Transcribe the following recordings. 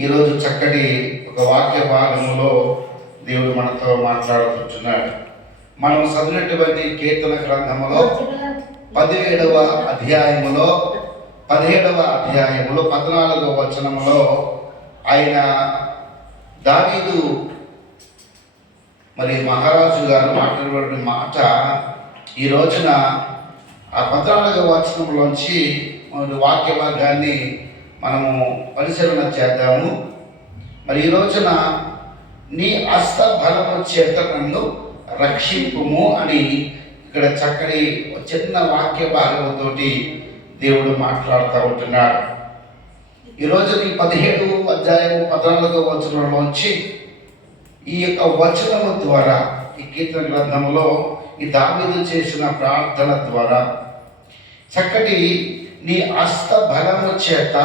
ఈరోజు చక్కటి ఒక వాక్య భాగంలో దేవుడు మనతో మాట్లాడుతున్నాడు. మనం చదివినటువంటి కీర్తన గ్రంథములో 17వ అధ్యాయములో 14వ వచనములో ఆయన దావీదు మరి మహారాజు గారు మాట్లాడిన మాట ఈ రోజున ఆ 14వ వచనంలోంచి వాక్య భాగాన్ని మనము పరిశీలన చేద్దాము. మరి ఈ రోజున నీ హస్త బలము చేత నన్ను రక్షింపుము అని ఇక్కడ చక్కటి చిన్న వాక్య భాగంతో దేవుడు మాట్లాడుతూ ఉంటున్నాడు. ఈరోజు ఈ 17వ అధ్యాయం 14వ వచనంలోంచి ఈ యొక్క వచనము ద్వారా ఈ కీర్తన గ్రంథంలో ఈ దావీదు చేసిన ప్రార్థన ద్వారా చక్కటి నీ హస్త బలము చేత,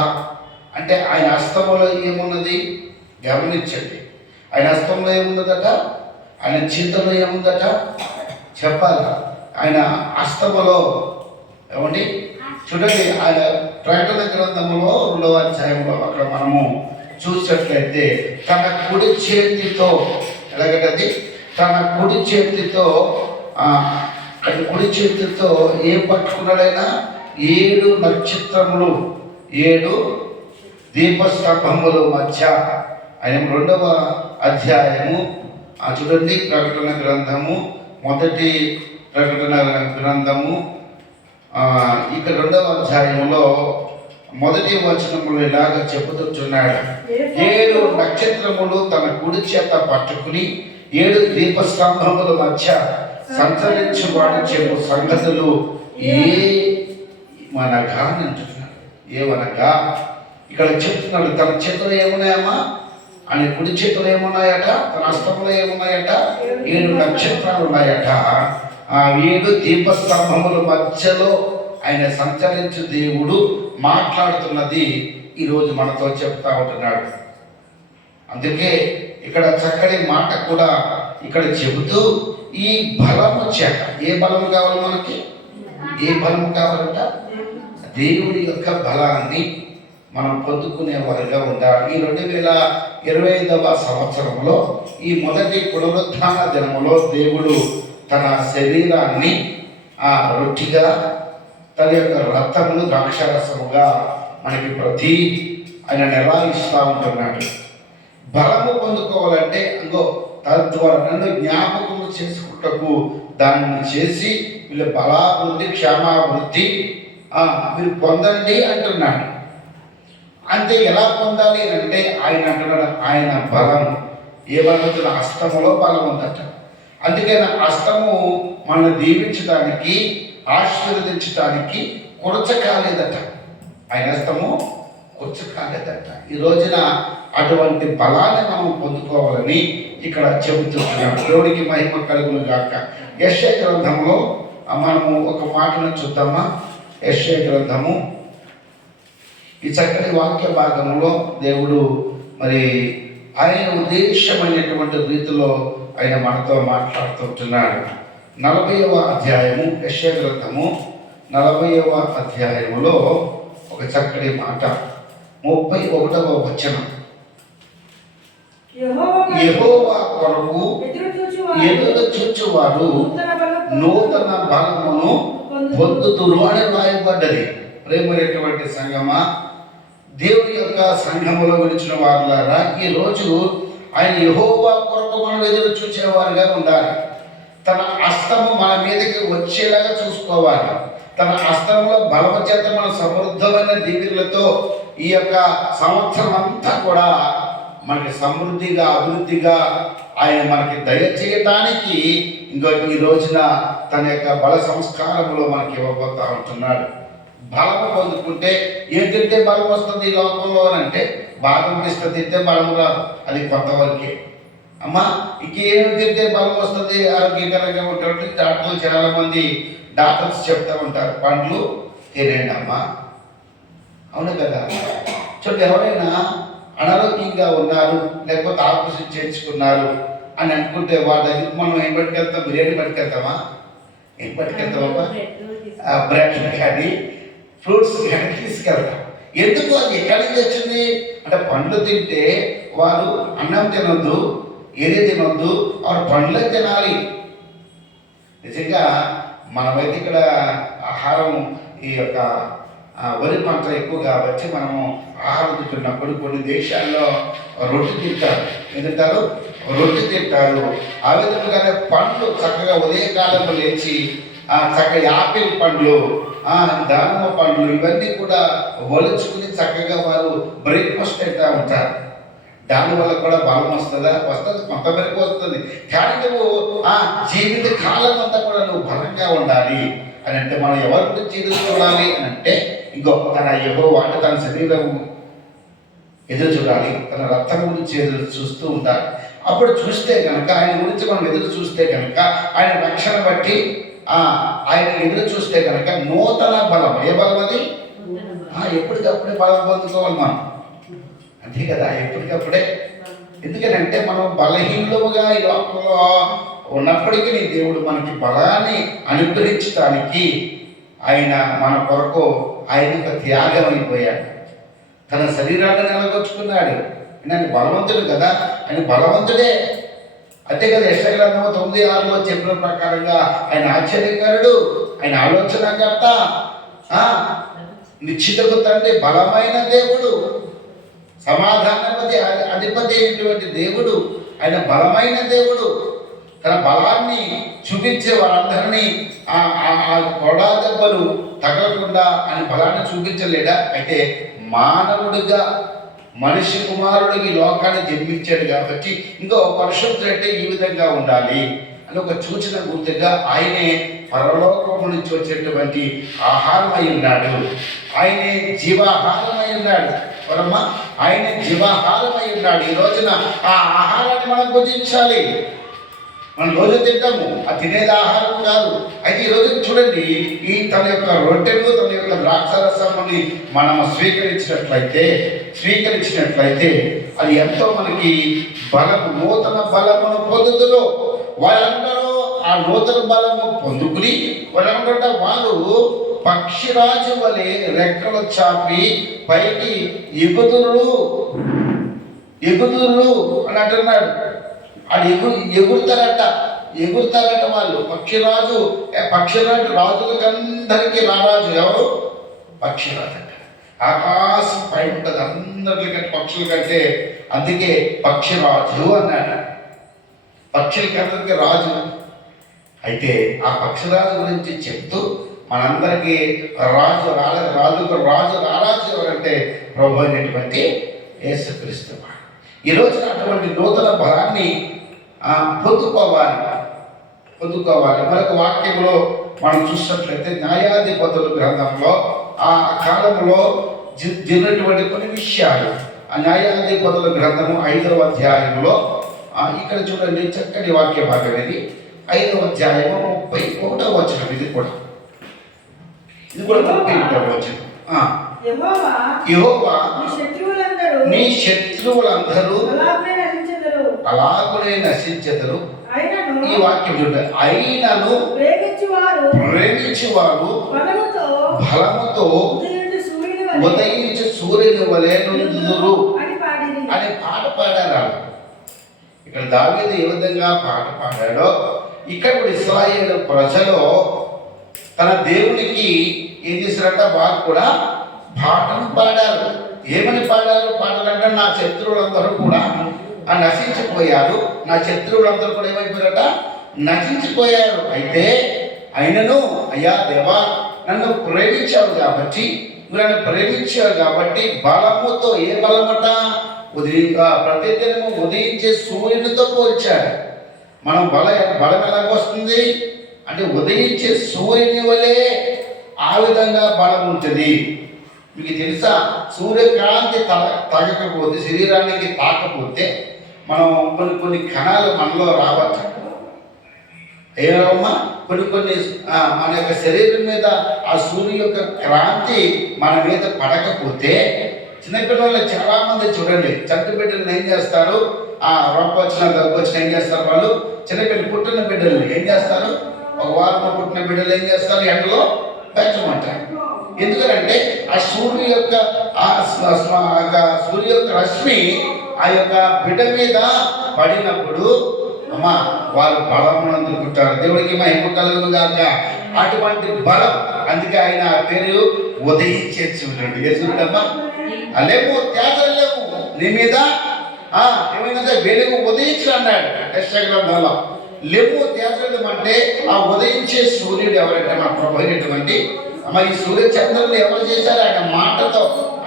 అంటే ఆయన హస్తములో ఏమున్నది గమనించండి. ఆయన హస్తంలో ఏమున్నదట, ఆయన చేతుల్లో ఏముందట చెప్పాలా. ఆయన హస్తములో ఏమండి చూడండి, ఆయన ప్రకటన గ్రంథంలో 2వ అధ్యాయంలో అక్కడ మనము చూసినట్లయితే తన కుడి చేతితో ఎలాగంటే తన కుడి చేతితో ఏం పట్టుకున్నాడైనా 7 నక్షత్రములు 7 దీపస్తంభముల మధ్య. ఆయన 2వ అధ్యాయము చూడండి, ప్రకటన గ్రంథము మొదటి ప్రకటన గ్రంథము ఇక 2వ అధ్యాయంలో మొదటి వచనములు ఇలాగ చెబుతున్నాడు. 7 నక్షత్రములు తన కుడి చేత పట్టుకుని 7 దీపస్తంభముల మధ్య సంచరించువాడు చెప్పు సంగతులు ఏమనగా అంటున్నాడు. ఏమనగా ఇక్కడ చెప్తున్నాడు, తన చేతులు ఏమున్నాయమ్మా, ఆయన కుడి చేతులు ఏమున్నాయట, తన హస్తంలో ఏమున్నాయట, 7 నక్షత్రాలు ఉన్నాయట. ఆ 7 దీపస్తంభముల మధ్యలో ఆయన సంచరించు దేవుడు మాట్లాడుతున్నది ఈరోజు మనతో చెప్తా ఉంటున్నాడు. అందుకే ఇక్కడ చక్కటి మాట కూడా ఇక్కడ చెబుతూ ఈ బలము చేత, ఏ బలము కావాలి మనకి, ఏ బలము కావాలంట, దేవుడి యొక్క బలాన్ని మనం పొందుకునేవారుగా ఉండాలి. ఈ 2025వ సంవత్సరంలో ఈ మొదటి పునరుత్థాన దినములో దేవుడు తన శరీరాన్ని రొట్టిగా, తన యొక్క రక్తమును ద్రాక్షారసముగా మనకి ప్రతి ఆయన నిర్వహిస్తూ ఉంటున్నాడు. బలము పొందుకోవాలంటే ఇంకో తద్వారా నన్ను జ్ఞాపకము చేసుకుంటకు దానిని చేసి వీళ్ళ బలాభివృద్ధి క్షేమాభివృద్ధి మీరు పొందండి అంటున్నాడు. అంటే ఎలా పొందాలి అంటే ఆయన అంటున్నాడు, ఆయన బలం ఏమవుతుంది, హస్తములో బలం ఉందట. అందుకే నా హస్తము మనల్ని దీవించడానికి ఆశీర్వదించడానికి కురచ కాలేదట. ఆయన హస్తము కురచ కాలేదట. ఈ రోజున అటువంటి బలాన్ని మనం పొందుకోవాలని ఇక్కడ చెబుతున్నాం. దేవుడికి మహిమ కలుగును గాక. యెషయా గ్రంథంలో మనము ఒక మాటను చూద్దామా. యెషయా గ్రంథము ఈ చక్కటి వాక్య భాగంలో దేవుడు మరి ఆయన ఉద్దేశమైనటువంటి రీతిలో ఆయన మనతో మాట్లాడుతుంటున్నాడు. 40వ అధ్యాయము యెషయా గ్రంథము 40వ అధ్యాయములో ఒక చక్కటి మాట 31వ వచనం. యెహోవా కొరకు ఎదురు చూచువారు నూతన బలమును పొందుతురు అని రాయబడ్డది. ప్రేమైనటువంటి సంగమా, దేవుడి యొక్క సంఘములో విడిచిన వారులారా, ఈ రోజు ఆయన యెహోవా కొరకు మనం ఎదురు చూచేవారుగా ఉండాలి. తన హస్తము మన మీదకి వచ్చేలాగా చూసుకోవాలి. తన హస్తంలో బలము చేత మన సమృద్ధమైన దీవెనలతో ఈ యొక్క సంవత్సరం అంతా కూడా మనకి సమృద్ధిగా అభివృద్ధిగా ఆయన మనకి దయచేయటానికి ఇంకో ఈ రోజున తన యొక్క బల సంస్కారంలో మనకి ఇవ్వబోతా ఉంటున్నాడు. బలము పొందుకుంటే ఏం తింటే బలం వస్తుంది ఈ లోకంలో అంటే, బాదం పిస్త తింటే బలం రాదు, అది కొంతవరకే. అమ్మా ఇంకేం తింటే బలం వస్తుంది ఆరోగ్యకరంగా ఉంటుంది. డాక్టర్లు చాలామంది డాక్టర్స్ చెప్తూ ఉంటారు, పండ్లు తినండి అమ్మా. అవును కదా. చూడండి, ఎవరైనా అనారోగ్యంగా ఉన్నారు లేకపోతే ఆపరేషన్ చేయించుకున్నారు అని అనుకుంటే వాళ్ళ దగ్గరికి మనం ఏం పట్టుకెళ్తాం, బిర్యానీ పట్టుకెళ్తామా, ఏం పట్టుకెళ్తామమ్మా, బ్రెడ్ కానీ ఫ్రూట్స్ కానీ తీసుకెళ్తాం. ఎందుకు అది ఎక్కడి నుంచి వచ్చింది అంటే పండ్లు తింటే వారు అన్నం తినొద్దు, ఏది తినొద్దు, వారు పండ్లే తినాలి. నిజంగా మనమైతే ఇక్కడ ఆహారం ఈ యొక్క వరి పంట ఎక్కువ కాబట్టి మనము ఆహారం తింటున్నప్పుడు కొన్ని దేశాల్లో రొట్టె తింటారు. ఎందుకంటారు? రొట్టె తింటారు. ఆ విధంగానే పండ్లు చక్కగా ఉదయకాలంలో లేచి చక్కగా యాపిల్ పండ్లు, దానిమ్మ పండ్లు ఇవన్నీ కూడా ఒలుచుకుని చక్కగా వారు బ్రేక్ఫాస్ట్ తింటూ ఉంటారు. దానివల్ల కూడా బలం వస్తుందా? వస్తుంది, కొంతవరకు వస్తుంది. కానీ నువ్వు జీవిత కాలం అంతా కూడా నువ్వు బలంగా ఉండాలి అని అంటే మనం ఎవరి గురించి ఎదురు చూడాలి అని అంటే ఇంకో తన యెహోవా అంటే తన శరీరం ఎదురు చూడాలి, తన రక్తం గురించి ఎదురు చూస్తూ ఉండాలి. అప్పుడు చూస్తే కనుక ఆయన గురించి మనం ఎదురు చూస్తే కనుక ఆయన రక్షణ బట్టి ఆయన ఎదురు చూస్తే కనుక నూతన బలం. ఏ బలం అది? ఎప్పటికప్పుడే బలం పొందుకోవాలి మనం, అంతే కదా, ఎప్పటికప్పుడే. ఎందుకంటే మనం బలహీనులుగా ఈ లోకంలో ఉన్నప్పటికీ దేవుడు మనకి బలాన్ని అనుగ్రహించడానికి ఆయన మన కొరకు ఆయన యొక్క త్యాగం అయిపోయాడు. తన శరీరాన్ని నిలగొచ్చుకున్నాడు. ఆయన బలవంతుడు కదా, ఆయన బలవంతుడే. అంతే కదా, యెషయా గ్రంథము 9:6 చెప్పిన ప్రకారంగా ఆయన ఆశ్చర్యకరుడు, ఆయన ఆలోచనకర్త, నిశ్చితకు తండ్రి, బలమైన దేవుడు, సమాధానపతి అధిపతి అయినటువంటి దేవుడు. ఆయన బలమైన దేవుడు. తన బలాన్ని చూపించే వారందరినీ కొడా దెబ్బలు తగలకుండా ఆయన బలాన్ని చూపించలేడా? అయితే మానవుడిగా మనిషి కుమారుడికి లోకాన్ని జన్మించాడు కాబట్టి ఇంకో పరిశుద్ధుడంటే ఈ విధంగా ఉండాలి అని ఒక సూచన గుర్తుగా ఆయనే పరలోకము నుంచి వచ్చేటువంటి ఆహారం అయి ఉన్నాడు. ఆయనే జీవాహారం అయి ఉన్నాడు. పరమ ఆయన జీవాహారం అయి ఉన్నాడు. ఈ రోజున ఆ ఆహారాన్ని మనం భుజించాలి. మనం రోజు తింటాము, అది తినేది ఆహారం కాదు. అయితే ఈరోజు చూడండి, ఈ తన యొక్క రొట్టెను, తన యొక్క ద్రాక్షారసాన్ని మనం స్వీకరించినట్లయితే అది ఎంతో మనకి బలము, నూతన బలమును పొందుదురు. వాళ్ళందరూ ఆ నూతన బలము పొందుకుని వాళ్ళంటే వారు పక్షిరాజు వలె రెక్కలు చాపి పైకి ఎగుదురు అని అంటున్నాడు. అది ఎగురుతారట వాళ్ళు. పక్షిరాజు రాజులకందరికీ రారాజు ఎవరు? పక్షిరాజు అంట. ఆకాశం పై ఉంటుంది అందరికంటే, పక్షుల కంటే. అందుకే పక్షిరాజు అన్నాడు. పక్షులకందరికీ రాజు. అయితే ఆ పక్షిరాజు గురించి చెప్తూ మనందరికీ రాజు రారాజు ఎవరంటే ప్రభు అయినటువంటి యేసుక్రీస్తు. ఈ రోజున అటువంటి నూతన బలాన్ని పొందుకోవాలి. మరొక వాక్యంలో మనం చూసినట్లయితే న్యాయాధిపతుల గ్రంథంలో ఆ కాలంలో జరిగినటువంటి కొన్ని విషయాలు, ఆ న్యాయాధిపతుల గ్రంథము 5వ అధ్యాయంలో ఇక్కడ చూడండి, చక్కటి వాక్య భాగం ఇది. 5వ అధ్యాయము 31వ వచనం. ఇది కూడా 31వ వచనం. యెహోవా నీ శత్రువులందరూ అలాగునే నశించెదరు. ఈ వాక్యం చూడండి. అయినను ప్రేమించువారు బలముతో ఉదయించు సూర్యుని వలె నుందురు అని పాట పాడారు. ఇక్కడ దావీదు ఏ విధంగా పాట పాడాడో ఇక్కడ కూడా ఇశ్రాయేలు ప్రజలు తన దేవునికి ఏం చేశారంట, వారు కూడా పాటను పాడారు. ఏమని పాడారు? పాటలంటే నా శత్రువులందరూ కూడా నశించిపోయారు. నా శత్రువులందరూ కూడా ఏమైపోయారట? నశించిపోయారు. అయితే అయినను అయ్యా దేవా, నన్ను ప్రేమించావు కాబట్టి బలముతో, ఏ బలమట? ప్రతిదినము ఉదయించే సూర్యునితో పోల్చాడు. మనం బలం ఎలాగొస్తుంది అంటే ఉదయించే సూర్యుని వలె ఆ విధంగా బలం ఉంటుంది. మీకు తెలుసా, సూర్యకాంతి తగకపోతే, శరీరానికి తాకపోతే మనం కొన్ని కణాలు మనలో రావచ్చు. ఏమమ్మా, కొన్ని మన యొక్క శరీరం మీద ఆ సూర్యు యొక్క క్రాంతి మన మీద పడకపోతే, చిన్నపిల్లలు చాలామంది చూడండి, చంటి బిడ్డలను ఏం చేస్తారు? రొప్ప వచ్చిన దగ్గు వచ్చిన ఏం చేస్తారు వాళ్ళు? చిన్నపిల్లలు పుట్టిన బిడ్డలు ఏం చేస్తారు? ఒక వారంలో పుట్టిన బిడ్డలు ఏం చేస్తారు? ఎండలో పెంచమంటారు. ఎందుకంటే ఆ సూర్యుని యొక్క సూర్యు యొక్క రశ్మి ఆ యొక్క బిడ్డ మీద పడినప్పుడు అమ్మా వారు బలం అందుకుంటారు. దేవుడికి మహిమ కలుగును గాక. అటువంటి బలం, అందుకే ఆయన పేరు ఉదయించే సూర్యుడు. ఏ సూర్యుడు అమ్మా? లేవు త్యాగం లేవు నీ మీద ఏమైనా వెలుగు ఉదయించు అన్నాడు యెషయా. లేవు త్యాగం అంటే ఆ ఉదయించే సూర్యుడు ఎవరంటే మన ప్రభు అయినటువంటి అమ్మ ఈ సూర్య చంద్రులు ఎవరు చేశారు?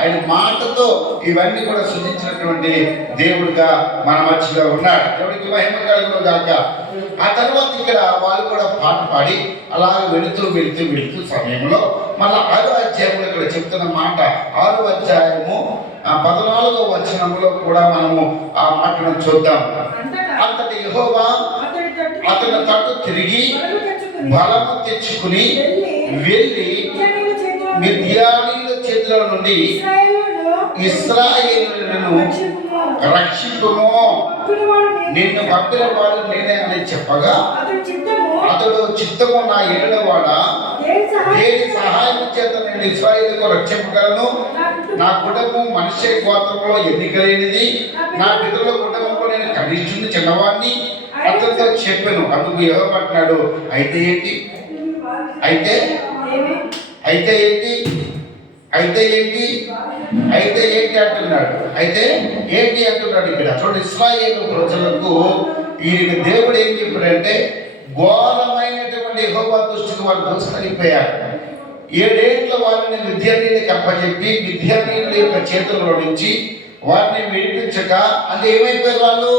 ఆయన మాటతో ఇవన్నీ కూడా సృజించినటువంటి దేవుడుగా మన మధ్యలో ఉన్నాడు. దేవుడికి మహిమ కలుగును గాక. ఆ తర్వాత ఇక్కడ వాళ్ళు కూడా పాట పాడి అలాగే వెళుతూ సమయంలో మళ్ళీ 6వ అధ్యాయంలో ఇక్కడ చెప్తున్న మాట 6వ అధ్యాయము 14వ వచనంలో కూడా మనము ఆ మాటను చూద్దాం. అంతటి యెహోవా అతని తట్టు తిరిగి బలము తెచ్చుకుని వెళ్ళి మిద్యానీయుల చేతుల నుండి ఇశ్రాయేలును రక్షించును, నిన్ను పంపిన వాడు నేనే అని చెప్పగా అతడు చిత్తము నా ఏడవాడా, దేని సహాయం చేత నేను ఇశ్రాయేలుకు రక్షింపగలను? నా కుటుంబం మనిషి గోత్రంలో ఎన్నికలేనిది, నా పితరుల కుటుంబంలో నేను కనిష్ఠుని చిన్నవాడిని అతనితో చెప్పాను. అందుకు యెహోవా అంటున్నాడు, అయితే ఏంటి అంటున్నాడు. అయితే ఏంటి అంటున్నాడు ఇక్కడ చూడండి. ఇశ్రాయేలు ప్రజలకు ఈయన దేవుడు ఏం చెప్పాడంటే ఘోరమైనటువంటి యెహోవా దృష్టికి వాళ్ళు దోషమైపోయారు. 7 ఏళ్ల వారిని మిద్యానీయులకు అప్పచెప్పి మిద్యానీయుల యొక్క చేతుల్లో నుంచి వారిని విడిపించక అంటే ఏమైపోయారు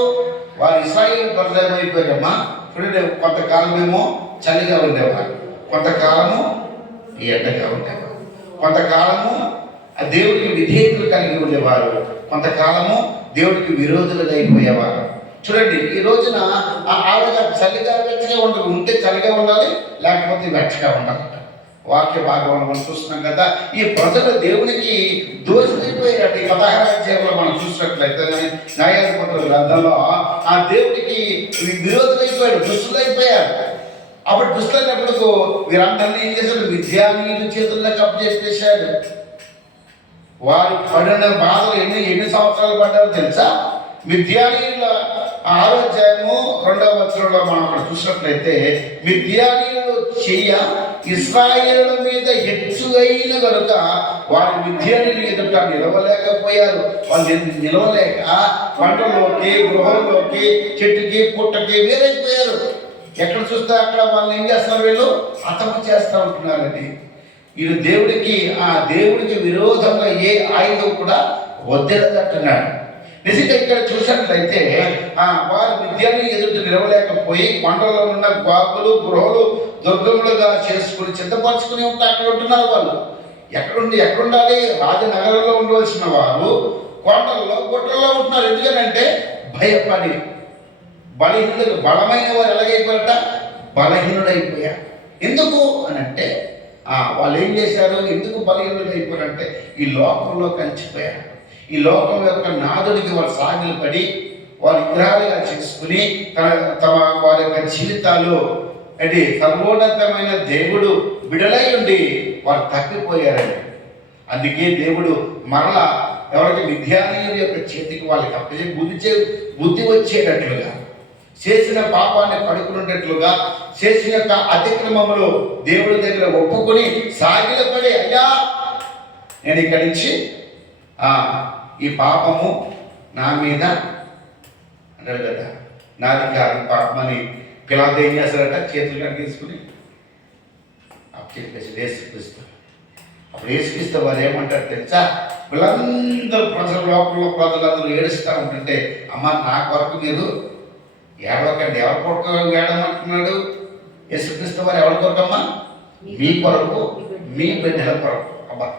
వారు ఇశ్రాయేలు ప్రజలు ఏమైపోయారమ్మా? చూడండి, కొంతకాలమేమో చలిగా ఉండేవారు, కొంతకాలము ఎండగా ఉండేవారు, కొంతకాలము దేవుడికి విధేయతలు కలిగి ఉండేవారు, కొంతకాలము దేవుడికి విరోధులుగా అయిపోయేవారు. చూడండి, ఈ రోజున ఆవిడ చలిగా వెచ్చగా ఉండదు, ఉంటే చలిగా ఉండాలి, లేకపోతే వెచ్చగా ఉండాలి. వాక్య భాగంలో మనం చూస్తున్నాం కదా. ఈ ప్రజలు దేవునికి దోషమైపోయారు. ఈ 16వ అధ్యాయంలో మనం చూసినట్లయితే న్యాయాధిపతుల గ్రంథంలో ఆ దేవుడికి విరోధులైపోయాడు, దుష్టులైపోయారు. అప్పుడు దుష్టులైనప్పుడు వీరందరినీ ఏం చేశాడు? మిద్యానీయుల చేతుల్లోకి అప్పచెప్పేశాడు. వారు పడిన బాధలు ఎన్ని సంవత్సరాలు పడ్డారో తెలుసా? మిద్యానీయుల 6వ అధ్యాయము 2వ వచనంలో మనం అక్కడ చూసినట్లయితే మిద్యానీయులు చెయ్య ఇశ్రాయేలుల మీద హెచ్చుగైన కనుక వారి మిద్యానీయులు ఎదుట నిలవలేకపోయారు. వాళ్ళు నిలవలేక పంటలోకి, గృహంలోకి, చెట్టుకి, పుట్టకి వేరైపోయారు. ఎక్కడ చూస్తే అక్కడ వాళ్ళు ఏం చేస్తున్నారు? వీళ్ళు హతము చేస్తూ ఉంటున్నారండి. వీళ్ళు దేవుడికి విరోధంగా ఏ ఆయుధం కూడా వద్దెలదంటున్నాడు. నిజంగా ఇక్కడ చూసినట్లయితే వారు విద్యని ఎదుట నిలవలేకపోయి కొండలో ఉన్న బాగులు, గృహలు దుర్గములుగా చేసుకుని సిద్ధపరచుకుని ఉంటే అక్కడ ఉంటున్నారు. వాళ్ళు ఎక్కడుండాలి? రాజనగరంలో ఉండవలసిన వారు కొండల్లో, గుట్టల్లో ఉంటున్నారు. ఎందుకంటే భయపడి బలహీనులకు బలమైన వారు ఎలాగైపోయారట? బలహీనుడైపోయారు. ఎందుకు అని అంటే వాళ్ళు ఏం చేశారు? ఎందుకు బలహీనులు అయిపోయారంటే ఈ లోకంలో కలిసిపోయారు. ఈ లోకం యొక్క నాదుడికి వారు సాగిలు పడి వారి విగ్రహాలుగా చేసుకుని వారి యొక్క జీవితాలు అంటే సర్వోన్నతమైన దేవుడు బిడలై ఉండి వారు తప్పిపోయారండి. అందుకే దేవుడు మరలా ఎవరికి మిద్యానీయుల యొక్క చేతికి వాళ్ళకి అప్పచెప్పి బుద్ధి వచ్చేటట్లుగా, చేసిన పాపాన్ని కడుకునేటట్లుగా, చేసిన యొక్క అతిక్రమములు దేవుడి దగ్గర ఒప్పుకొని సాగిలపడి, అయ్యా నేను ఇక్కడి నుంచి ఈ పాపము నా మీద అంటారు కదా, నాది కాదు పాపమని పిల్లలు ఏం చేస్తారట? చేతులు కనుక తీసుకుని అప్పచెప్పేసి వేసుకిస్తారు. అప్పుడు వేసుకిస్తే వారు ఏమంటారు తెలుసా? వీళ్ళందరూ లోపల ప్రజలందరూ ఏడుస్తూ ఉంటుంటే, అమ్మ నా కొరకు మీరు ఏడవకండి. ఎవరి కొరకు ఏడమంటున్నాడు? యేసుక్రీస్తు వారు ఎవరి కొరకమ్మా? మీ కొరకు, మీ బిడ్డల కొరకు. అబ్బా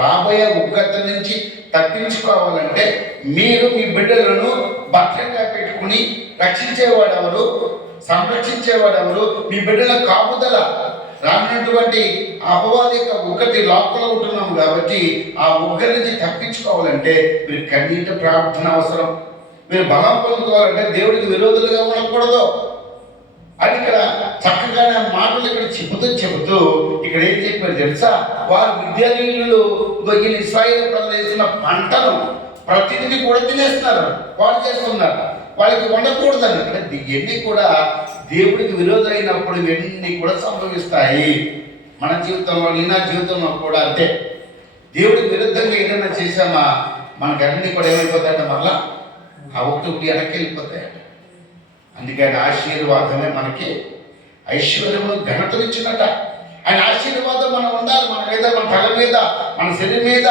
రాబోయే ఉగ్రత నుంచి తప్పించుకోవాలంటే మీరు మీ బిడ్డలను భద్రంగా పెట్టుకుని రక్షించేవాడు ఎవరు? సంరక్షించేవాడు ఎవరు? మీ బిడ్డల కాపుదల రానటువంటి అపవాది యొక్క ఉగ్రత లోపల ఉంటున్నాము కాబట్టి ఆ ఉగ్ర నుంచి తప్పించుకోవాలంటే మీరు కన్నీటి ప్రార్థన అవసరం. మీరు బలం పొందుకోవాలంటే దేవుడికి విరోధులుగా ఉండకూడదు. అది ఇక్కడ చక్కగా మాటలు ఇక్కడ చెబుతూ ఇక్కడ ఏం చెప్పారు తెలుసా? వారు విద్యానీయులు వీళ్ళు ఇశ్రాయేలు ప్రజలు వేస్తున్న పంటను ప్రతినిధి కూడా తినేస్తున్నారు, వాళ్ళు చేస్తున్నారు. వాళ్ళకి ఉండకూడదని ఇవన్నీ కూడా దేవుడికి విరోధమైనప్పుడు ఇవన్నీ కూడా సంభవిస్తాయి. మన జీవితంలో, నా జీవితంలో కూడా అంతే. దేవుడికి విరుద్ధంగా ఏదైనా చేసామా మనకి అన్నీ కూడా ఏమైపోతాయంటే మళ్ళా ఆ ఒకటి వెనక్కి వెళ్ళిపోతాయట. అందుకని ఆశీర్వాదమే మనకి ఐశ్వర్యము ఘనతనిచ్చినట. ఆయన ఆశీర్వాదం మనం ఉండాలి, మన మీద, మన తల మీద, మన శరీరం మీద,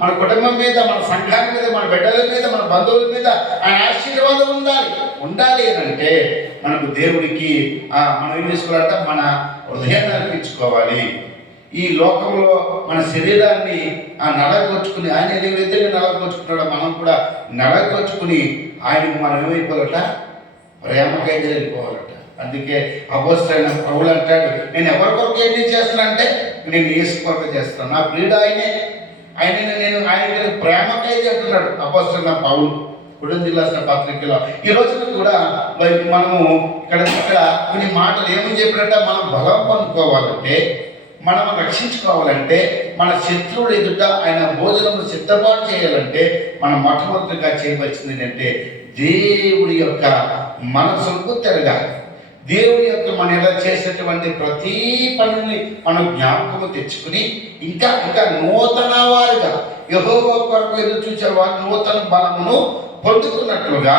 మన కుటుంబం మీద, మన సంఘాల మీద, మన బిడ్డల మీద, మన బంధువుల మీద ఆయన ఆశీర్వాదం ఉండాలి అని అంటే మనకు దేవుడికి మనం ఏం చేసుకోవాలంటే మన హృదయాన్ని అర్పించుకోవాలి. ఈ లోకంలో మన శరీరాన్ని నలగొచ్చుకుని, ఆయన ఏదైతే నలగొచ్చుకున్నాడో మనం కూడా నలగొచ్చుకుని ఆయనకు మనం ఏమైపోవాలట? ప్రేమకైతే వెళ్ళిపోవాలట. అందుకే అపోస్తలుడైన పౌలు అంటాడు, నేను ఎవరి కొరకు ఏం చేస్తానంటే నేను యేసు కొరకు చేస్తాను, నా ప్రియుడు నేను ఆయన ప్రేమకైతే అంటున్నాడు అపోస్తలుడైన పౌలు కొరింథీయులకు రాసిన పత్రికలో. ఈ రోజున కూడా మనము ఇక్కడ కొన్ని మాటలు ఏమని చెప్పినట్ట, మనం బలం పొందుకోవాలంటే, మనం రక్షించుకోవాలంటే, మన శత్రువుడు ఎదుట ఆయన భోజనము సిద్ధపాటు చేయాలంటే మనం మొట్టమొదటిగా చేయవలసింది ఏంటంటే దేవుడి యొక్క మనసుకు తిరగాలి. దేవుడి యొక్క మన ఎలా చేసేటువంటి ప్రతి పనిని మనం జ్ఞాపకము తెచ్చుకుని ఇంకా నూతన వారుగా యెహోవా కొరకు ఎదురు చూసేవారు నూతన బలమును పొందుకున్నట్లుగా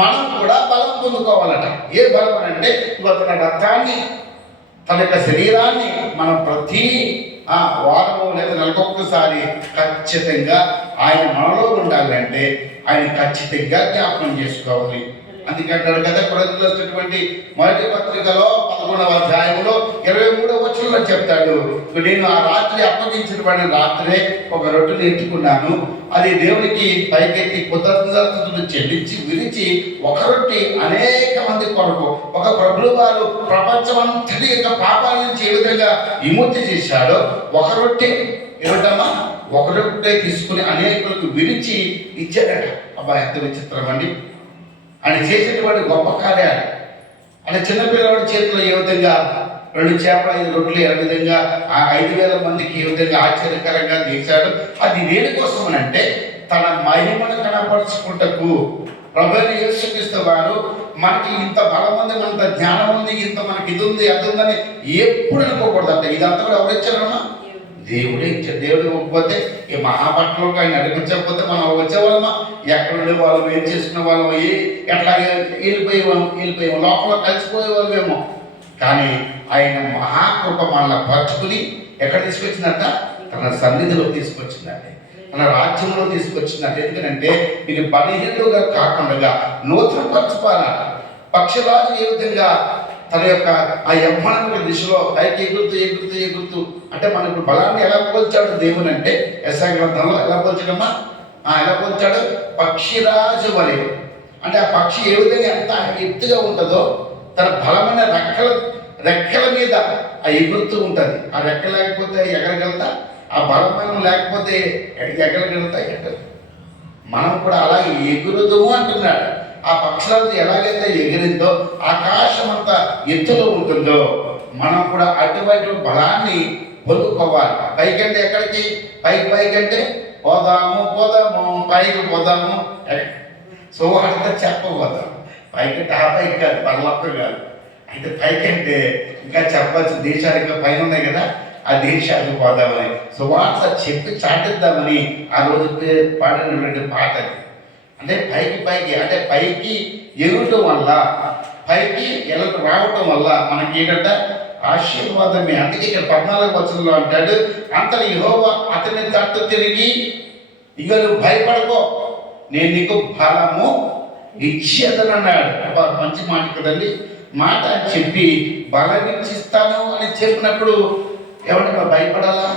మనం కూడా బలం పొందుకోవాలట. ఏ బలం అంటే తన రక్తాన్ని, తన యొక్క శరీరాన్ని మనం ప్రతి వారము లేదా నెలకొకసారి ఖచ్చితంగా ఆయన మనలో ఉండాలంటే ఆయన ఖచ్చితంగా జ్ఞాపకం చేసుకోవాలి. అందుకంటాడు కదా కొరింథీయులకు వచ్చినటువంటి మొదటి పత్రికలో 11వ అధ్యాయంలో 23వ వచనంలో చెప్తాడు, నేను ఆ రాత్రి అప్పగించిన రాత్రే ఒక రొట్టెను ఎత్తుకున్నాను, అది దేవునికి పైకెత్తి కృతజ్ఞతలు చెల్లించి విరిచి ఒక రొట్టె అనేక మంది కొరకు, ఒక ప్రభువు వారు ప్రపంచమంతటి యొక్క పాపాల నుంచి ఏ విధంగా విముక్తి చేశాడో ఒక రొట్టె ఏమిటమ్మా, ఒక రొట్టె తీసుకుని అనేకులకు విరిచి ఇచ్చాడట. అబ్బా ఎంత విచిత్రం అండి! ఆయన చేసేటువంటి గొప్ప కార్యాలు. ఆయన చిన్నపిల్లవాడి చేతిలో ఏ విధంగా 2 చేపలు 5 రొట్టెలు ఏ విధంగా 5,000 మందికి ఏ విధంగా ఆశ్చర్యకరంగా చేశాడు. అది దేనికోసం అంటే తన మహిమను కనపరుచుకుంటకు. ప్రభువైన యేసుక్రీస్తు వారు మనకి ఇంత బలం ఉంది, ఇంత జ్ఞానం ఉంది, ఇంత మనకి ఇది ఉంది అది ఉందని ఎప్పుడు అనుకోకూడదు. అంటే ఇదంతా కూడా ఎవరు ఇచ్చారమ్మా? దేవుడే ఇచ్చాడు. దేవుడు ఇవ్వకపోతే ఈ మహాపట్నంలోకి ఆయన నడిపించకపోతే మనం వచ్చేవాళ్ళమా? ఎక్కడ ఉండే వాళ్ళం, ఏం చేసుకునే వాళ్ళం, ఎట్లా వెళ్ళిపోయేవాళ్ళం, లోపల కలిసిపోయేవాళ్ళమేమో. కానీ ఆయన మహాకృప మనల్ని పట్టుకుని ఎక్కడ తీసుకొచ్చిందంట? తన సన్నిధిలో తీసుకొచ్చిందంటే, తన రాజ్యంలో తీసుకొచ్చిందంటే. ఎందుకంటే ఇది బలహీనులుగా కాకుండా నూతన పరచుకోవాలి. పక్షిరాజు ఏ విధంగా తన యొక్క ఆ యవ్వనముల దిశలో పైకి ఎగురుతూ అంటే మనకు బలాన్ని ఎలా పోల్చాడు దేవుని అంటే యెషయా గ్రంథంలో ఎలా పోల్చాడమ్మా? ఎలా పోల్చాడు? పక్షిరాజు వలె. అంటే ఆ పక్షి ఏ విధంగా ఎంత ఎత్తుగా ఉంటుందో తన బలమైన రెక్కల మీద ఎగురుతూ ఉంటుంది. ఆ రెక్క లేకపోతే ఎగరగలుగుతా, ఆ బలమైన లేకపోతే ఎగరగలుగుతా ఎగరు. మనం కూడా అలాగే ఎగురుదుము అంటున్నాడు. ఆ పక్షులను ఎలాగైతే ఎగిరిందో ఆకాశం అంతా ఎత్తులో ఉంటుందో మనం కూడా అటువంటి బలాన్ని పొందుకోవాలి. పైకంటే ఎక్కడికి? పైకంటే పోదాము పైకి పోదాము. సువార్త చెప్పబోదాం. పైకంటే ఆ పైకి కాదు, పర్లొక్క కాదు. అయితే పైకంటే ఇంకా చెప్పచ్చు. దేశాలు ఇంకా పైన ఉన్నాయి కదా, ఆ దేశాలకు పోదామని సువార్త చెప్పి చాటిద్దామని ఆ రోజు పాడినటువంటి పాట. అంటే పైకి అంటే పైకి ఎగురటం వల్ల, పైకి రావటం వల్ల మనకి ఏంటంటే ఆశీర్వాదమే. అందుకే ఇక్కడ 14వ వచనంలో అంటాడు, అంతని యెహోవా అతని తట్టు తిరిగి, ఇక నువ్వు భయపడకో, నేను నీకు బలము ఇచ్చేదనన్నాడు. మంచి మాట కదండి. మాట చెప్పి బలం ఇచ్చిస్తాను అని చెప్పినప్పుడు ఏమంటే భయపడాలా?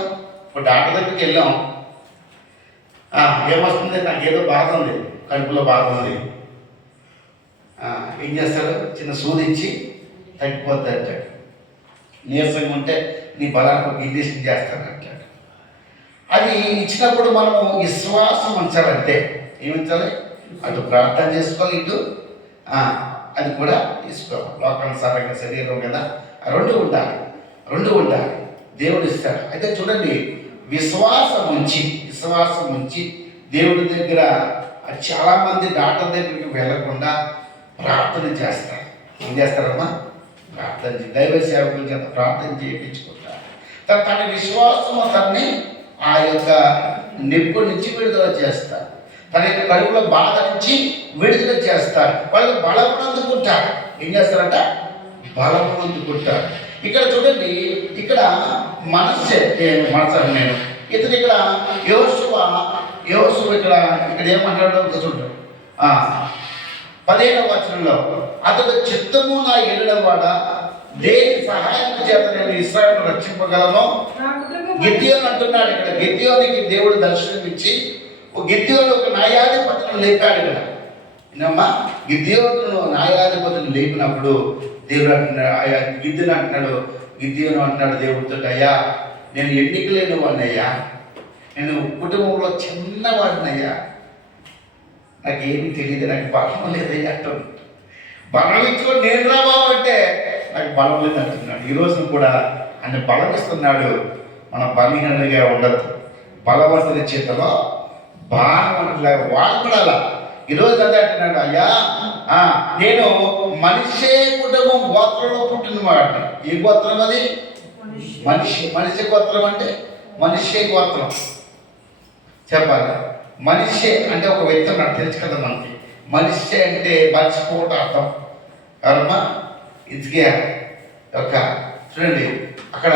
ఇప్పుడు డాక్టర్ దగ్గరికి వెళ్ళాం, ఏమొస్తుంది, నాకు ఏదో బాధ ఉంది, కడుపులో బాధ ఉంది. ఏం చేస్తాడు? చిన్న సూదిచ్చి తగ్గిపోద్ది అంటాడు. నీరసంగా ఉంటే నీ బలానికి ఒక ఇంజక్షన్ చేస్తానంటాడు. అది ఇచ్చినప్పుడు మనము విశ్వాసం ఉంచాలంటే ఏమించాలి? అటు ప్రార్థన చేసుకోవాలి, ఇటు అది కూడా తీసుకోవాలి. లోకానుసారంగా శరీరం కదా, రెండు ఉండాలి. దేవుడు ఇస్తాడు. అయితే చూడండి, విశ్వాసం ఉంచి దేవుడి దగ్గర చాలామంది డాక్టర్ దగ్గరికి వెళ్ళకుండా ప్రార్థన చేస్తారు. ఏం చేస్తారమ్మా? ప్రార్థన దైవ సేవకుల చేత ప్రార్థన చేయించుకుంటారు. తన విశ్వాసము తనని ఆ యొక్క నిప్పు నుంచి విడుదల చేస్తారు. తన యొక్క కడుపులో బాధ నుంచి విడుదల చేస్తారు. వాళ్ళు బలమును అందుకుంటారు. ఏం చేస్తారట? బలమును అందుకుంటారు. ఇక్కడ చూడండి, ఇక్కడ మనస్సు నేను ఇతను ఇక్కడ యోషువ ఇక్కడ ఏమంటాడో చూడండి. 15వ వచనంలో, అతడు చిత్తము నా ఏలినవాడ, దేని సహాయం చేత నేను ఇశ్రాయేలును రక్షింపగలను? గిద్యోను అంటున్నాడు. ఇక్కడ గిద్యోనికి దేవుడు దర్శనం ఇచ్చి గిద్యోను ఒక న్యాయాధిపతిని లేపాడు. ఇక్కడ ఏనమ్మా, గిద్యోను న్యాయాధిపతిని లేపినప్పుడు దేవుడు అంటున్నాడు, గిద్యోను అంటున్నాడు దేవుడితో, అయ్యా నేను ఎన్నిక లేని వాడినయ్యా, నేను కుటుంబంలో చిన్నవాడినయ్యా, నాకేమీ తెలియదు, నాకు బలం లేదయ్యా అంటున్నాడు. బలం ఇచ్చుకొని నేను రావాలంటే నాకు బలం లేదు అంటున్నాడు. ఈ రోజున కూడా ఆయన బలం ఇస్తున్నాడు. మనం బలహీనంగా ఉండదు. బలవంతుల చేతిలో బాణవంతులాగా వాడబడాల. ఈరోజు అదే అంటున్నాడు, అయ్యా నేను మనిషే కుటుంబం గోత్రంలో పుట్టినవాడు. ఏ గోత్రం అది? మనిషి గోత్రం అంటే మనిషే గోత్రం చెప్పాలి. మనిషి అంటే ఒక వ్యక్తి నాకు తెలుసు కదా మనకి. మనిషి అంటే మర్చిపోవటం అర్థం కర్మ ఇదిగే ఒక చూడండి, అక్కడ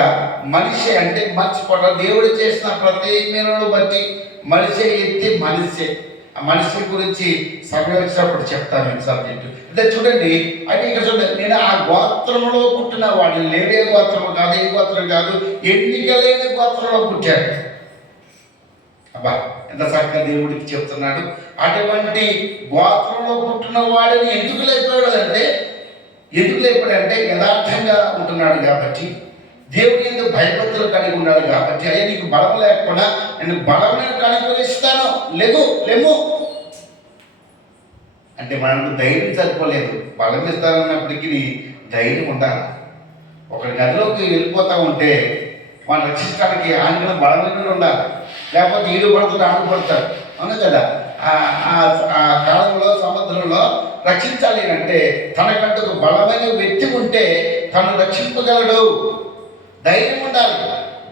మనిషి అంటే మర్చిపోవటం. దేవుడు చేసిన ప్రతి మేలును బట్టి మనిషి ఎత్తి మనిషి, ఆ మనిషి గురించి సమయం వచ్చినప్పుడు చెప్తాను సబ్జెక్టు. అంటే చూడండి, అంటే ఇక్కడ చూడండి, నేను ఆ గోత్రంలో పుట్టిన వాడిని, లేవే గోత్రం కాదు, ఏ గోత్రం కాదు, ఎన్నిక లేని గోత్రంలో పుట్టాడు. అబ్బా ఎంత చక్కగా దేవుడికి చెప్తున్నాడు. అటువంటి గోత్రంలో పుట్టిన వాడిని ఎందుకు లేపాడంటే యథార్థంగా ఉంటున్నాడు కాబట్టి, దేవుని ఎందుకు భయభక్తులు కలిగి ఉన్నాడు కాబట్టి, అయ్యా నీకు బలం లేకుండా నేను బలమైన కనుగొనిస్తాను, లేము అంటే మనకు ధైర్యం సరిపోలేదు. బలం ఇస్తానన్నప్పటికీ ధైర్యం ఉండాలి. ఒక గదిలోకి వెళ్ళిపోతా ఉంటే మనం రక్షించడానికి ఆంగ్లం బలమైన ఉండాలి, లేకపోతే ఈడు పడుతుంది ఆడుపడతాడు. అవును కదా. ఆ కాలంలో సముద్రంలో రక్షించాలి అంటే తనకంటూ ఒక బలమైన వ్యక్తి ఉంటే తను రక్షింపగలడు. ధైర్యం ఉండాలి,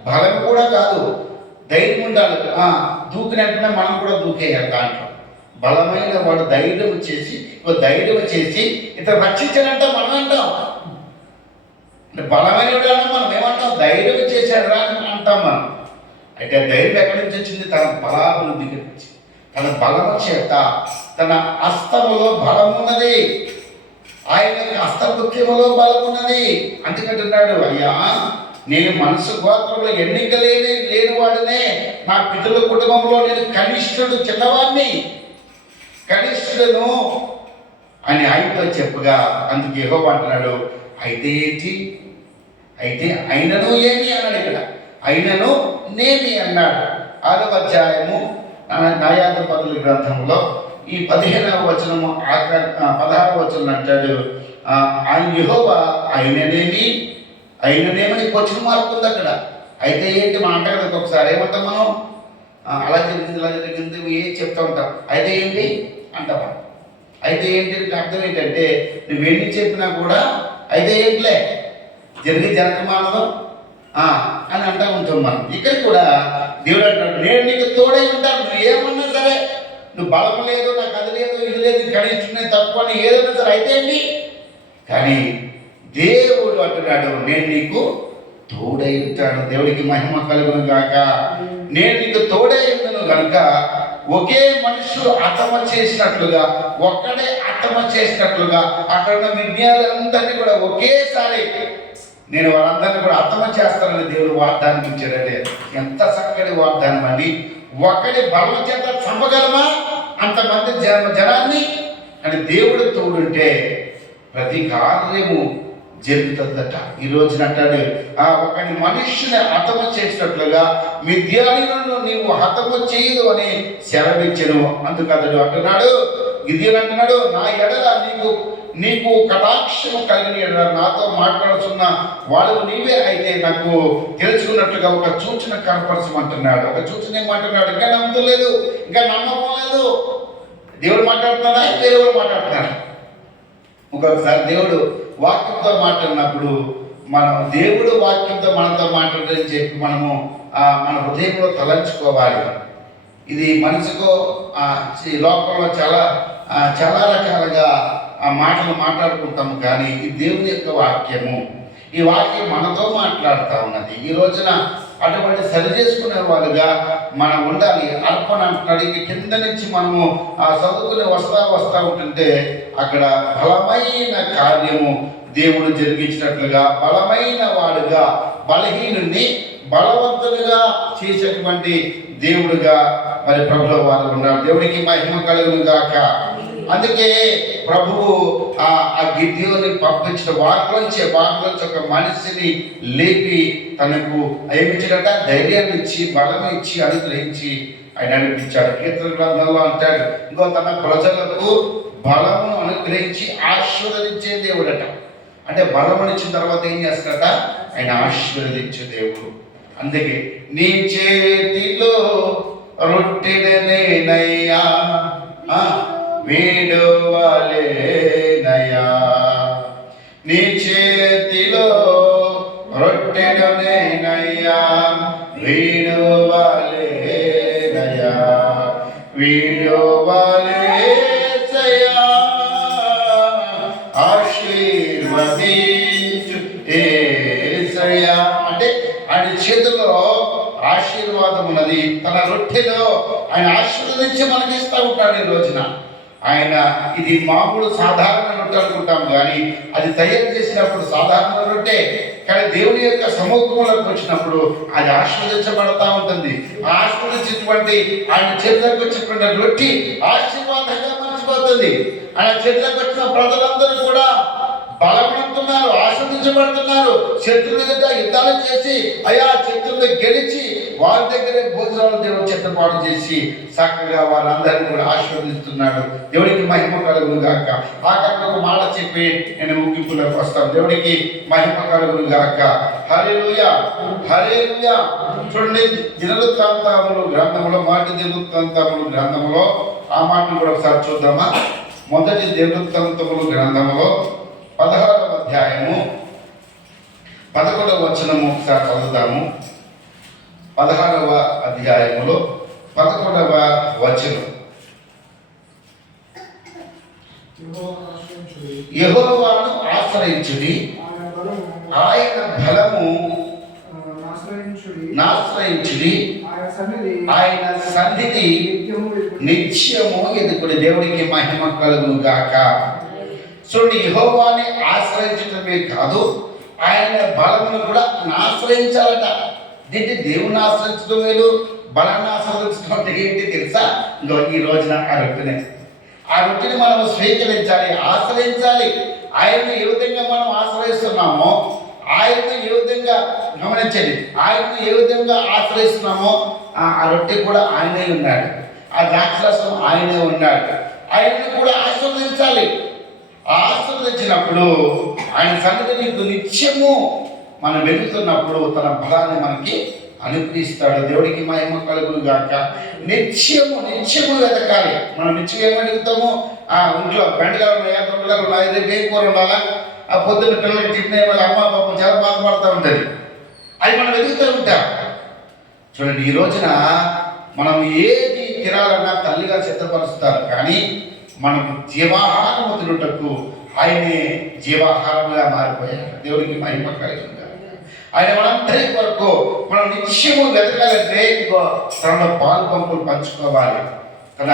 బలం కూడా కాదు, ధైర్యం ఉండాలి. దూకినట్టునే మనం కూడా దూకేయాలి. దాంట్లో బలమైన వాడు ధైర్యం చేసి ఇతను రక్షించాడంటే మనం అంటాం. అంటే బలమైన మనం ఏమంటాం? ధైర్యం చేశాడు రా అంటాం మనం. అయితే ధైర్యం ఎక్కడి నుంచి వచ్చింది? తన బలాభివృద్ధి గురించి, తన బలము చేత, తన హస్తములో బలమున్నది, ఆయన హస్తముఖ్యములో బలమున్నది. అందుకంటున్నాడు, అయ్యా నేను మనసు గోత్రంలో ఎన్నిక లేని వాడినే, నా పితృల కుటుంబంలో నేను కనిష్ఠుడు, చిన్నవాడిని, కనిష్ఠులను అని ఆయనతో చెప్పగా, అందుకు యెహోవా అంటున్నాడు, అయితే ఏంటి? అయితే అయినను ఏమి అన్నాడు. ఇక్కడ అయినను నేమి అన్నాడు. 6వ అధ్యాయము న్యాయాధిపతుల గ్రంథంలో ఈ 15వ వచనము 16వ వచనం అంటాడు, ఆయన యెహోవా అయిననేమని క్వశ్చన్ మార్క్ ఉంది అక్కడ. అయితే ఏంటి మా అంట కదా ఒకసారి ఏమంటాం మనం? అలా జరిగింది ఏం చెప్తూ ఉంటాం. అయితే ఏంటి అంటాం. అయితే ఏంటి అర్థం ఏంటంటే నువ్వేంటి చెప్పినా కూడా అయితే ఏంటిలే జరగమానదు అని అంటూ ఉంటాం మనం. ఇక్కడ కూడా దేవుడు అంటాడు, నేను నీకు తోడై ఉంటాను. నువ్వు ఏమన్నా సరే, నువ్వు బలం లేదు, నాకు అది లేదు, ఇది లేదు, కనిష్ఠునే తక్కువ అని ఏదైనా సరే అయితే ఏంటి, కానీ దేవుడు అంటున్నాడు, నేను నీకు తోడై ఉంటాడు. దేవుడికి మహిమ కలుగును గాక. నేను నీకు తోడై ఉన్నాను కనుక ఒకే మనుషుడు అతమ చేసినట్లుగా, ఒక్కడే అతమ చేసినట్లుగా అక్కడ ఉన్న విజ్ఞానులందరినీ కూడా ఒకేసారి నేను వాళ్ళందరినీ కూడా అతమ చేస్తానని దేవుడు వాగ్దానం ఇచ్చాడంటే ఎంత చక్కటి వాగ్దానం అండి. ఒకటి బలం చేత చంపగలమా అంతమంది జనాన్ని అని దేవుడు తోడుంటే ప్రతి కార్యము జరుగుతుందట. ఈ రోజున అంటాడు, ఒకని మనుష్యుని హతము చేసినట్లుగా మిద్యానీయులను నీవు హతము చేయదు అని సెలవిచ్చెను. అందుకు అతడు అంటున్నాడు, గిద్యోను అంటున్నాడు, నా ఎడల నీకు కటాక్షము కలిగిన ఎడల నాతో మాట్లాడుతున్న వాడు నీవే అయితే నాకు తెలుసుకున్నట్టుగా ఒక సూచన కనపరచమంటున్నాడు. ఒక సూచన ఏమంటున్నాడు? ఇంకా నమ్మలేదు, ఇంకా నమ్మకం లేదు. దేవుడు మాట్లాడుతున్నాడా, దేవుడు మాట్లాడుతున్నాడు. ఒక్కొక్కసారి దేవుడు వాక్యంతో మాట్లాడినప్పుడు మనం దేవుడు వాక్యంతో మనతో మాట్లాడని చెప్పి మనము మన హృదయంలో తలంచుకోవాలి. ఇది మనసుకు ఈ లోకంలో చాలా రకాలుగా మాటలు మాట్లాడుకుంటాము, కానీ ఇది దేవుని యొక్క వాక్యము. ఈ వాక్యం మనతో మాట్లాడుతూ ఉన్నది. ఈ రోజున అటువంటి సరి చేసుకునే వాళ్ళుగా మనం ఉండాలి. అర్పణ అంటున్నాడు. ఇక కింద నుంచి మనము చదువుకుని వస్తా ఉంటుంటే అక్కడ బలమైన కార్యము దేవుడు జరిగించినట్లుగా, బలమైన వాడుగా బలహీనుని బలవంతులుగా చేసేటువంటి దేవుడుగా మరి ప్రభువు వారు ఉన్నారు. దేవుడికి మహిమ కలుగును గాక. అందుకే ప్రభువు ఆ గిద్యోని పంపించిన వాటిలోంచి ఒక మనిషిని లేపి తనకు ఏమిచ్చాడట? ధైర్యాన్ని ఇచ్చి, బలం ఇచ్చి, అనుగ్రహించి ఆయన నడిపించాడు. కీర్తన గ్రంథంలో అంటాడు, ఇంకో తన ప్రజలకు బలమును అనుగ్రహించి ఆశీర్వదించే దేవుడట. అంటే బలమునిచ్చిన తర్వాత ఏం చేస్తాడట? ఆయన ఆశీర్వదించే దేవుడు. అందుకే నీ చేతిలో రొట్టెనయ్యా వీడువలేనయ్యా, నీ చేతిలో రొట్టెనయ్యా వీడువలేనయ్యా, వీడువలేసయ్యా, ఆశీర్వదించు యేసయ్యా. అంటే ఆయన చేతిలో ఆశీర్వాదం ఉన్నది. తన రొట్టెలో ఆయన ఆశీర్వదించి మనకి ఇస్తూ ఉంటాడు. ఈ రోజున ఆయన ఇది మామూలు సాధారణ రొట్టె అనుకుంటాం, కానీ అది తయారు చేసినప్పుడు సాధారణ రొట్టె, కానీ దేవుని యొక్క సముఖంలోకి వచ్చినప్పుడు అది ఆశీర్వదించబడతా ఉంటుంది. ఆశీర్వదించినటువంటి ఆయన చేతులకు వచ్చినటువంటి రొట్టె ఆశీర్వాదంగా మర్చిపోతుంది. ఆయన చేతులకు వచ్చిన ప్రజలందరూ కూడా బలపడుతున్నారు, ఆస్వాదించబడుతున్నారు. శత్రువుల దగ్గర యుద్ధాలు చేసి శత్రువులు గెలిచి వారి దగ్గరే భోజనాలు దేవుడు చిత్తపాటు చేసి చక్కగా వారందరినీ కూడా ఆశీర్వదిస్తున్నాడు. దేవుడికి మహిమ కలుగును గాక. ఆఖరికి ఒక మాట చెప్పి నేను ముగింపులోకి వస్తాను. దేవుడికి మహిమ కలుగును గాక. హల్లెలూయా, హల్లెలూయా. చూడండి, దినవృత్తాంతములు గ్రంథంలో, మొదటి దినవృత్తాంతములు గ్రంథంలో ఆ మాటను కూడా ఒకసారి చూద్దామా? మొదటి దినవృత్తాంతములు గ్రంథంలో 16వ అధ్యాయము 11వ వచనము ఒకసారి చదువుతాము. 16వ అధ్యాయములో 11వ వచనం. యెహోవాను ఆశ్రయించుడి, ఆయన బలము నాశ్రయించుడి, ఆయన సన్నిధి నిత్యము ఎదుగుడి. దేవుడికి మహిమ కలుగును గాక. చూడండి, యెహోవాని ఆశ్రయించడమే కాదు, ఆయన బలమును కూడా ఆశ్రయించాలట. దీన్ని దేవుని ఆశ్రయించడం వేరు, బలాన్ని ఆశ్రయించడం అంటే ఏంటి తెలుసా? ఇంకో ఈ రోజున ఆ రొట్టెని మనం స్వీకరించాలి, ఆశ్రయించాలి. ఆయన్ని ఏ విధంగా మనం ఆశ్రయిస్తున్నామో, ఆయన్ని ఏ విధంగా గమనించండి, ఆయన్ని ఏ విధంగా ఆశ్రయిస్తున్నామో ఆ రొట్టె కూడా ఆయనే ఉన్నాడు, ఆ ద్రాక్షరసం ఆయనే ఉన్నాడు. ఆయన్ని కూడా ఆస్వాదించాలి. ఆస్వాదించినప్పుడు ఆయన సన్నిధి నీకు నిత్యము మనం వెళుతున్నప్పుడు తన బలాన్ని మనకి అనుగ్రహిస్తాడు. దేవుడికి మహిమ కలుగును గాక. నిత్యము వెతకాలి. మనం నిత్యం ఏమడుగుతాము? ఇంట్లో బెండగాలు ఉన్నాయా, దొండగాలు ఉన్నాయా, రేపు ఏం కూర ఉండాలా, ఆ పొద్దున్న పిల్లలకి టిఫిన్ వాళ్ళ అమ్మ పాపం చాలా బాధపడుతూ ఉంటుంది. అది మనం వెతుకుతూ ఉంటాం. చూడండి, ఈ రోజున మనం ఏది తినాలన్నా తల్లిగా సిద్ధపరుస్తారు, కానీ మనకు జీవాహారము తినుటకు ఆయనే జీవాహారంగా మారిపోయాడు. దేవుడికి మహిమ కలుగును గాక. ఆయన మనందరి కొరకు మనం నిత్యము వెతకాలంటే తనలో పాలు పంపులు పంచుకోవాలి. తన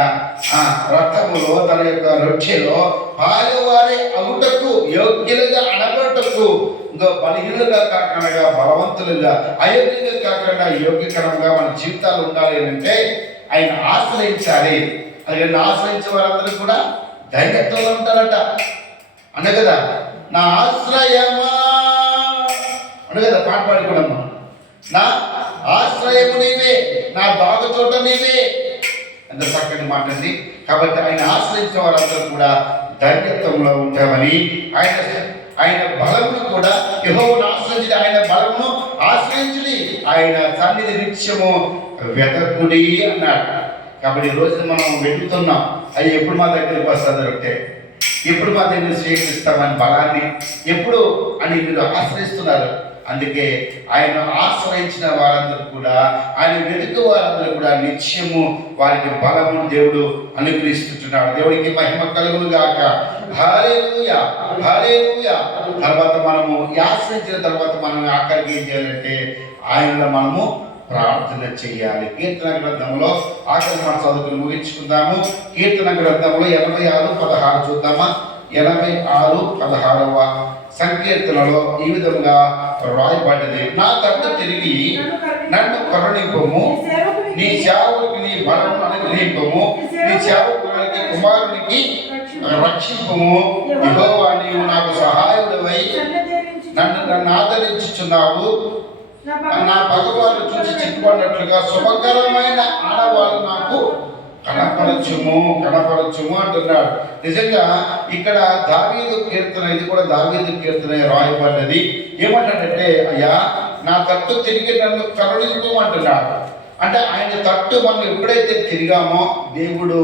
రక్తములో, తన యొక్క రొట్టెలో పాలువారే అగుటకు, యోగ్యులుగా అనబడటకు, ఇంకో బలహీనులుగా కాకుండా బలవంతులుగా, అయోగ్యంగా కాకుండా యోగ్యకరంగా మన జీవితాలు ఉండాలి అంటే ఆయన ఆశ్రయించాలి. ఆయన ఆశ్రయించే వారందరూ కూడా ధైర్యంతో ఉంటారట. అన్న కదా, నా ఆశ్రయమా అన్న కదా, పాట పాడుకోవడమ్మా. నా ఆశ్రయము నీవే, నా దాగు చోట నీవే, ఎంత చక్కటి మాట అండి. కాబట్టి ఆయన ఆశ్రయించిన వారందరూ కూడా ధైర్యత్వంలో ఉంటామని, ఆయన బలమును కూడా యెహోవాను ఆశ్రయించి ఆయన బలమును ఆశ్రయించుడి, ఆయన సన్నిధి నిత్యము వెతకుడి అన్నాడు. కాబట్టి ఈ రోజున మనం వెతుకుతున్నాం, అవి ఎప్పుడు మా దగ్గరికి వస్తుంది అంటే ఎప్పుడు మా దగ్గర స్వీకరిస్తామని బలాన్ని ఎప్పుడు అని మీరు ఆశ్రయిస్తున్నారు. అందుకే ఆయన ఆశ్రయించిన వారందరూ కూడా, ఆయన వెతుకు వారందరూ కూడా నిత్యము వారికి బలము దేవుడు అనుగ్రహిస్తున్నాడు. దేవుడికి మహిమ కలుగును గాక. హల్లెలూయా, హల్లెలూయా. తర్వాత మనము ఆశ్రయించిన తర్వాత మనం ఆఖరికి ఏం చేయాలంటే ఆయనలో మనము ప్రార్థన చేయాలి. కీర్తన గ్రంథంలో ఆఖరి మనం చదువుకుని ముగించుకుందాము. కీర్తన గ్రంథంలో 86:16 చూద్దామా. 86:16 సంకీర్తనలో ఈ విధంగా రాయబడ్డది. నా తట్టు తిరిగి నన్ను కరుణింపము, నీ సేవకునికి నీ బలమును అనుగ్రహింపము, నీ సేవకునికి కుమారునికి రక్షింపము. యెహోవా నీవు నాకు సహాయుడవై నన్ను ఆదరించుచున్నావు. నా పగవారు చూసి చిక్కుపడినట్లుగా శుభకరమైన ఆడవాళ్ళు నాకు కనపరచుము అంటున్నాడు. నిజంగా ఇక్కడ దావీదు కీర్తన, ఇది కూడా దావీదు కీర్తన రాయబడ్డది. ఏమంటాడంటే, అయ్యా నా తట్టు తిరిగి నన్ను కరుణించు అంటున్నాడు. అంటే ఆయన తట్టు మనం ఎప్పుడైతే తిరిగామో దేవుడు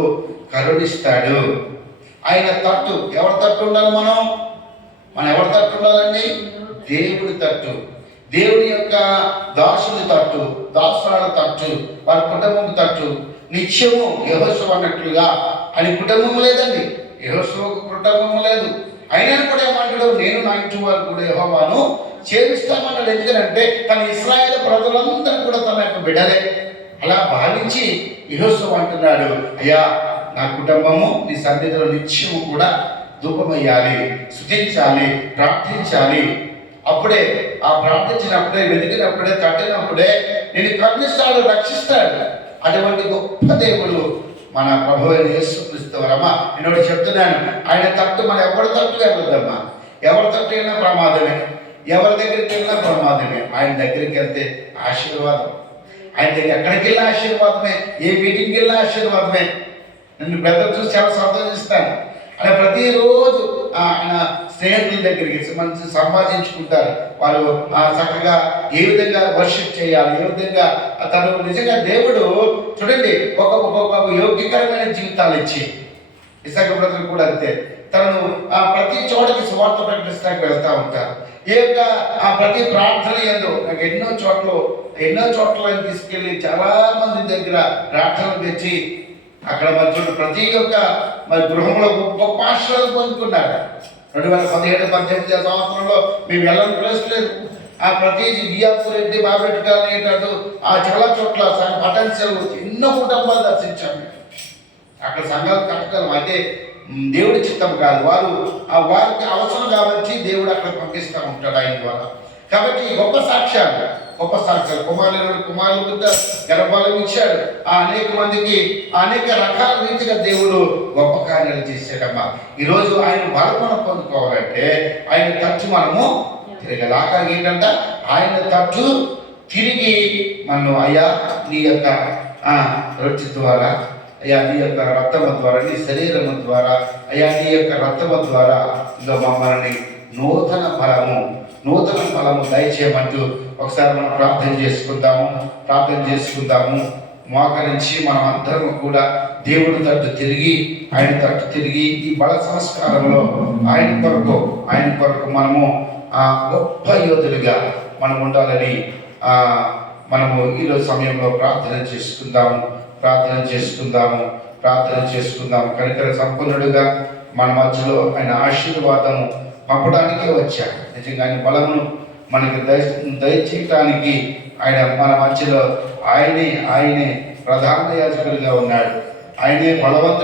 కరుణిస్తాడు. ఆయన తట్టు, ఎవరి తట్టు ఉండాలి? మనం ఎవరి తట్టు ఉండాలండి? దేవుడి తట్టు, దేవుడి యొక్క దాసుని తట్టు, దాసురాల తట్టు, వారి కుటుంబం తట్టు. నిత్యము యెహోషువ అన్నట్లుగా అని కుటుంబం లేదండి, యెహోషువకు కుటుంబం లేదు. అయినా కూడా ఏమంటాడు, నేను నా ఇంటి వారు కూడా యెహోవాను సేవిస్తామన్నాడు. ఎందుకంటే తన ఇశ్రాయేలు ప్రజలందరూ కూడా తన యొక్క బిడ్డలే. అలా భావించి యెహోషువ అంటున్నాడు, అయ్యా నా కుటుంబము నీ సన్నిధిలో నిత్యము కూడా ధూపమయ్యాలి, స్తుతించాలి, ప్రార్థించాలి. అప్పుడే ఆ ప్రార్థించినప్పుడే, వెతికినప్పుడే, తట్టినప్పుడే నేను కరుణిస్తాడు, రక్షిస్తాడు. అటువంటి గొప్ప దేవుడు మన ప్రభువైన యేసుక్రీస్తు వారమ్మా. నేను చెప్తున్నాను, ఆయన తట్టు మనం ఎవరి తట్టు వెళ్ళొద్దమ్మా. ఎవరి తట్టు వెళ్ళినా ప్రమాదమే, ఎవరి దగ్గరికి వెళ్ళినా ప్రమాదమే. ఆయన దగ్గరికి వెళ్తే ఆశీర్వాదం, ఆయన దగ్గర ఎక్కడికి వెళ్ళినా ఆశీర్వాదమే, ఏ మీటింగ్కి వెళ్ళినా ఆశీర్వాదమే. నన్ను బ్రదర్ చూసి చాలా సంతోషిస్తాను. ఆయన ప్రతిరోజు ఆయన స్నేహితుల దగ్గరికి మంచి సంభాషించుకుంటారు. వాళ్ళు చక్కగా ఏ విధంగా వర్షిప్ చేయాలి, ఏ విధంగా తను నిజంగా దేవుడు చూడండి ఒక్కొక్క యోగ్యకరమైన జీవితాలు ఇచ్చి, ఇసాక బ్రదర్ కూడా అంతే, తనను ప్రతి చోటకి సువార్త ప్రకటించడానికి వెళ్తూ ఉంటారు. ఈ యొక్క ప్రతి ప్రార్థన ఏందో నాకు ఎన్నో చోట్ల తీసుకెళ్ళి చాలా మంది దగ్గర ప్రార్థనలు తెచ్చి అక్కడ మరి ప్రతి ఒక్క మరి గృహంలో గొప్ప ఆశీర్వాదం పొందుకున్నారు. 2017-18 సంవత్సరంలో మేము వెళ్ళని ప్లేస్ లేదు. ప్రతి బియాపూర్ రెడ్డి, బాబెట్ కానీ చాలా చోట్ల పటన్సెల్ ఎన్నో కుటుంబాలు దర్శించాము. అక్కడ సంఘాలు కట్టగలం, అయితే దేవుడి చిత్తం కాదు. వారికి అవసరం కాబట్టి దేవుడు అక్కడ పంపిస్తూ ఉంటాడు ఆయన ద్వారా. కాబట్టి గొప్ప సాక్ష్యాలు కుమారులు గర్భాలను ఇచ్చాడు. అనేక మందికి అనేక రకాల రీతిగా దేవుడు గొప్ప కార్యాలు చేశాడమ్మా. ఈరోజు ఆయన బలం మనం పొందుకోవాలంటే ఆయన తట్టు మనము తిరగాలి. ఆఖరికి ఏంటంట, ఆయన తట్టు తిరిగి మనం అయ్యా నీ యొక్క రొట్టె ద్వారా, అయ్యా నీ యొక్క రక్తము ద్వారా, నీ శరీరము ద్వారా, అయ్యా నీ యొక్క రక్తము ద్వారా ఇంకా మమ్మల్ని నూతన ఫలము దయచేయమంటూ ఒకసారి మనం ప్రార్థన చేసుకుందాము. మోకరించి మనం అందరం కూడా దేవుడి తట్టు తిరిగి ఈ బల సంస్కారంలో ఆయన కొరకు మనము గొప్ప యోధులుగా మనం ఉండాలని మనము ఈరోజు సమయంలో ప్రార్థన చేసుకుందాము. కనికర సంపన్నుడుగా మన మధ్యలో ఆయన ఆశీర్వాదము పంపడానికే వచ్చాడు. నిజంగా ఆయన బలమును మనకి దయచేయటానికి ఆయన మన మధ్యలో ఆయనే ప్రధాన యాజకుడిగా ఉన్నాడు. ఆయనే బలవంతుడు.